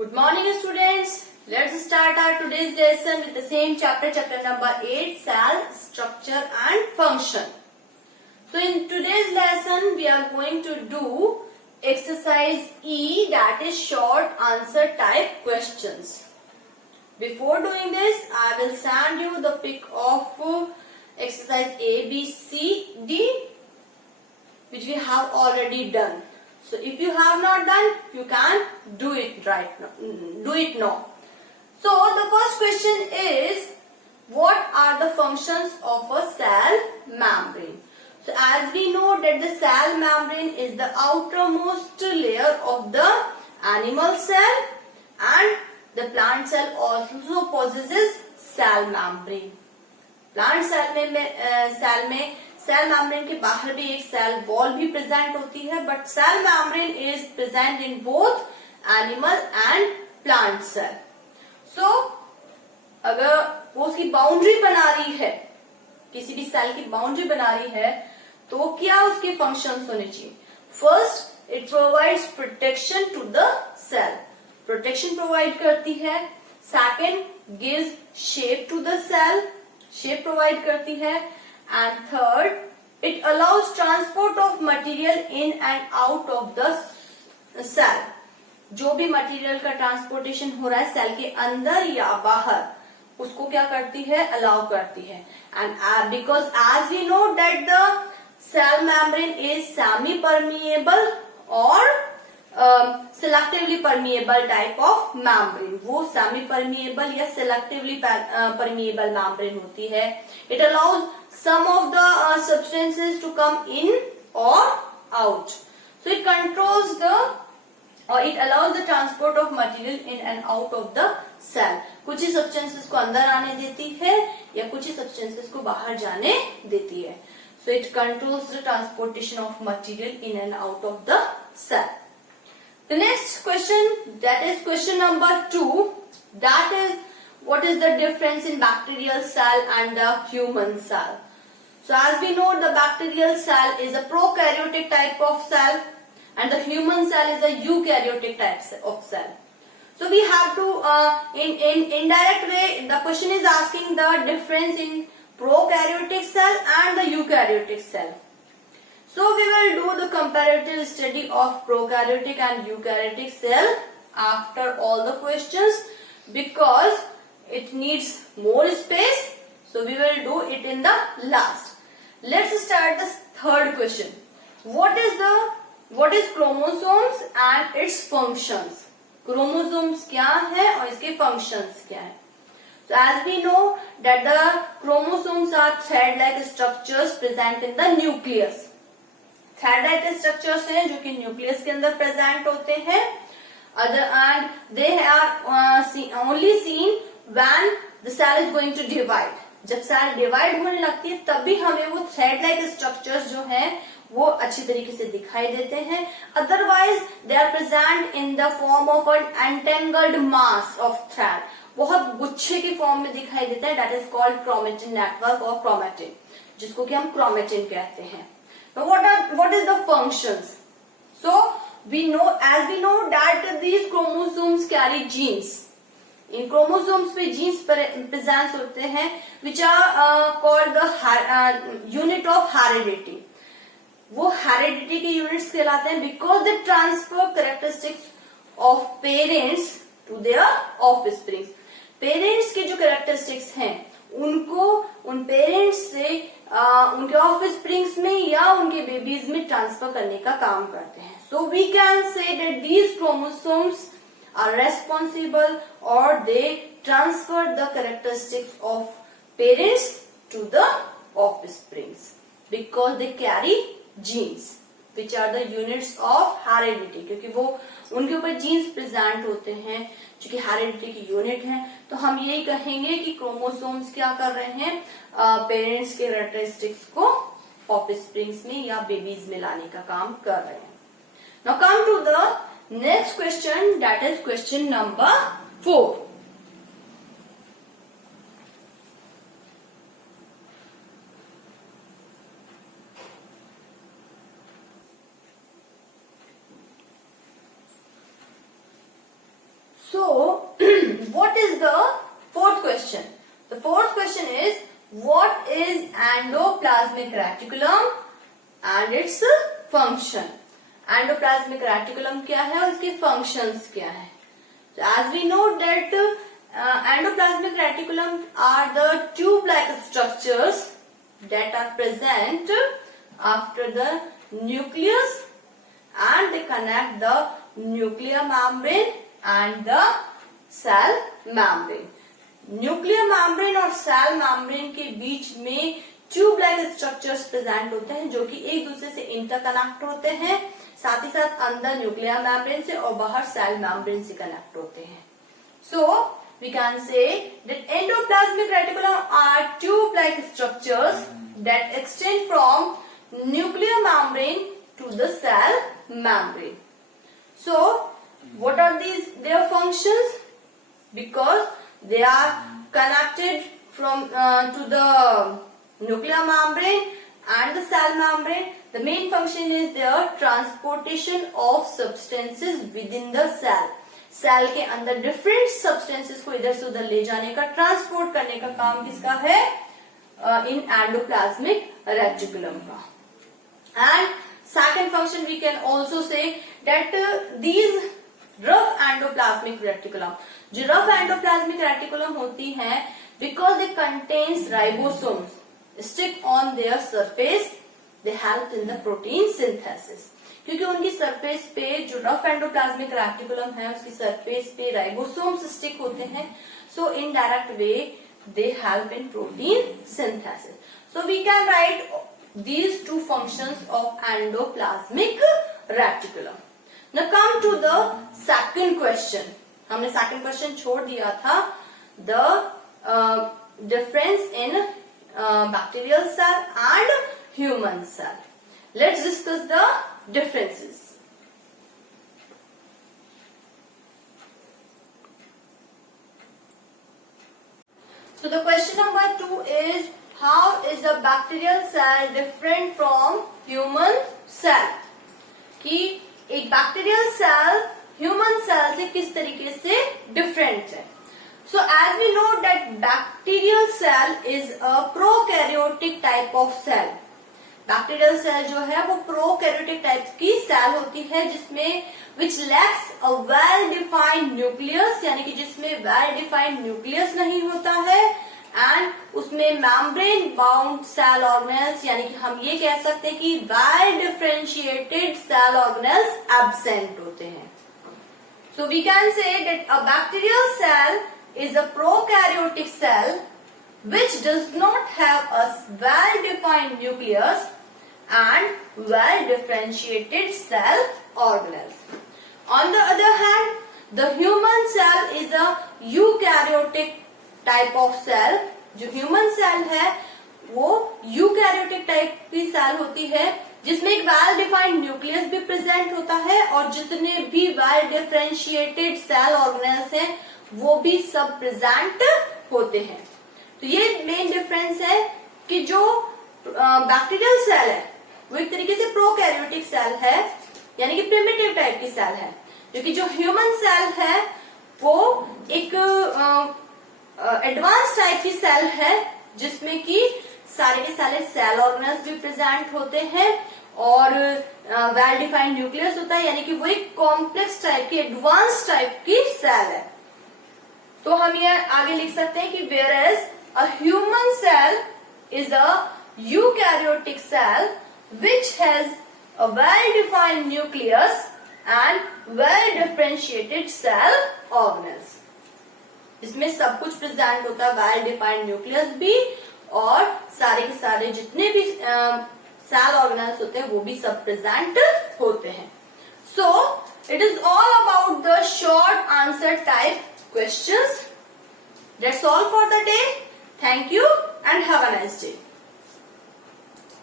Good morning students. Let's start our today's lesson with the same chapter number 8, cell structure and function. So in today's lesson we are going to do exercise E, that is short answer type questions. Before doing this, I will send you the pic of exercise A, B, C, D, which we have already done. So if you have not done, you can do it right now. Do it now. So the first question is, what are the functions of a cell membrane? So as we know that the cell membrane is the outermost layer of the animal cell, and the plant cell also possesses cell membrane. Plant cell में cell membrane के बाहर भी एक cell wall भी present होती है, but cell membrane is present in both animal and plant cell. So अगर वो उसकी बाउंड्री बना रही है, किसी भी सेल की बाउंड्री बना रही है, तो क्या उसके फंक्शंस होने चाहिए? First, it provides protection to the cell, protection provide करती है. Second, gives shape to the cell, shape provide करती है. And third, it allows transport of material in and out of the cell. जो भी मटेरियल का ट्रांसपोर्टेशन हो रहा है सेल के अंदर या बाहर, उसको क्या करती है? अलाउ करती है. And because as we know that the cell membrane is semi permeable और selectively permeable type of membrane. वो सेमी परमिएबल या सिलेक्टिवली परमिएबल मेम्ब्रेन होती है. It allows some of the substances to come in और out. So it controls the और it allows the transport of material in and out of the cell. कुछ ही सब्सटेंसेस को अंदर आने देती है या कुछ ही सब्सटेंसेस को बाहर जाने देती है. So it controls the transportation of material in and out of the cell. The next question, that is question number 2, that is, what is the difference in bacterial cell and the human cell? So as we know, the bacterial cell is a prokaryotic type of cell and the human cell is a eukaryotic type of cell. So we have to, in indirect way, the question is asking the difference in prokaryotic cell and the eukaryotic cell. So we will do the comparative study of prokaryotic and eukaryotic cell after all the questions, because it needs more space. So we will do it in the last. Let's start the third question. What is chromosomes and its functions? Chromosomes क्या है और इसके functions क्या है? So as we know that the chromosomes are thread-like structures present in the nucleus. Thread like structures हैं जो कि nucleus के अंदर प्रेजेंट होते हैं. And they are only seen when the cell is going to divide. जब सेल डिवाइड होने लगती है तभी हमें वो थ्रेड-लाइक स्ट्रक्चर्स जो हैं वो अच्छी तरीके से दिखाई देते हैं. Otherwise they are present in the form of an entangled mass of thread. बहुत गुच्छे की फॉर्म में दिखाई देता है. That is called chromatin network और क्रोमेटिन, जिसको कि हम क्रोमेटिन कहते हैं. Now what is the functions? So we know that these chromosomes carry genes. In chromosomes पे genes present होते हैं which are called the unit of heredity. वो heredity के units कहलाते हैं because they transfer characteristics of parents to their offspring. Parents के जो characteristics हैं उनको उन पेरेंट्स से उनके ऑफस्प्रिंग्स में या उनके बेबीज में ट्रांसफर करने का काम करते हैं. So we can say that these chromosomes are responsible और they transfer the characteristics of parents to the offsprings because they carry genes which are the units of heredity. क्योंकि वो उनके ऊपर जीन्स प्रेजेंट होते हैं जो कि हेरिडिटी की यूनिट है. तो हम यही कहेंगे कि क्रोमोसोम्स क्या कर रहे हैं? पेरेंट्स के कैरेक्टरिस्टिक्स को ऑफस्प्रिंग्स में या बेबीज में लाने का काम कर रहे हैं. Now come to the next question, that is question number 4. So, what is the fourth question? The fourth question is, what is endoplasmic reticulum and its function? Endoplasmic reticulum क्या है और इसके functions क्या है? So, as we know that endoplasmic reticulum are the tube-like structures that are present after the nucleus, and they connect the nuclear membrane and the cell membrane. Nuclear membrane और cell membrane के बीच में tube like structures present होते हैं जो कि एक दूसरे से इंटरकनेक्ट होते हैं, साथ ही साथ अंदर न्यूक्लियर मेम्ब्रेन से और बाहर सेल मेम्ब्रेन से कनेक्ट होते हैं. So we can say that endoplasmic reticulum are tube like structures that extend from nuclear membrane to the cell membrane. So what are their functions? Because they are connected from to the nuclear membrane and the cell membrane. The main function is their transportation of substances within the cell. सेल के अंदर different substances को इधर से उधर ले जाने का, ट्रांसपोर्ट करने का काम किसका है? इन एंडोप्लाज्मिक रेटिकुलम का. And second function we can also say that these rough endoplasmic reticulum, जो रफ एंडोप्लाज्मिक रेटिकुलम होती हैं, because they contains ribosomes stick on their surface, they help in the protein synthesis. क्योंकि उनकी सरफेस पे जो rough endoplasmic reticulum है उसकी सरफेस पे राइबोसोम्स स्टिक होते हैं, so in direct way they help in protein synthesis. So we can write these two functions of endoplasmic reticulum. Now come to the second question. हमने second question छोड़ दिया था, the difference in bacterial cell and human cell. Let's discuss the differences. So the question number 2 is, how is a bacterial cell different from human cell? कि एक bacterial cell human cell से किस तरीके से different है. So as we know that bacterial cell is a prokaryotic type of cell. Bacterial cell जो है वो प्रोकैरियोटिक टाइप की सेल होती है जिसमें which lacks a well defined nucleus, यानी कि जिसमें वेल डिफाइंड न्यूक्लियस नहीं होता है, एंड उसमें मेम्ब्रेन बाउंड सेल ऑर्गेनेल्स, यानी कि हम ये कह सकते हैं कि well differentiated cell organelles absent होते हैं. So we can say that a bacterial cell is a prokaryotic cell which does not have a well defined nucleus and well differentiated cell organelles. On the other hand, the human cell is a eukaryotic type of cell. जो human cell है वो eukaryotic type की सेल होती है जिसमें एक well defined nucleus भी प्रेजेंट होता है और जितने भी वेल डिफरेंशिएटेड सेल ऑर्गेनेल्स हैं वो भी सब प्रेजेंट होते हैं. तो ये मेन डिफरेंस है कि जो बैक्टीरियल सेल है वो एक तरीके से प्रोकैरियोटिक सेल है, यानी कि प्रिमिटिव टाइप की सेल है, क्योंकि जो ह्यूमन सेल है वो एक एडवांस टाइप की सेल है जिसमें कि सारे के सारे सेल ऑर्गेनेल्स भी प्रेजेंट होते हैं और वेल डिफाइंड न्यूक्लियस होता है, यानी कि वो एक कॉम्प्लेक्स टाइप की एडवांस टाइप की सेल है. तो हम ये आगे लिख सकते हैं कि whereas a human cell is a eukaryotic cell which has a well defined nucleus and well differentiated cell organelles. इसमें सब कुछ प्रेजेंट होता है, वेल डिफाइंड न्यूक्लियस भी और सारे के सारे जितने भी सेल ऑर्गेनेल्स होते हैं वो भी सब प्रेजेंट होते हैं. So it is all about the short answer type questions. That's all for the day. Thank you and have a nice day.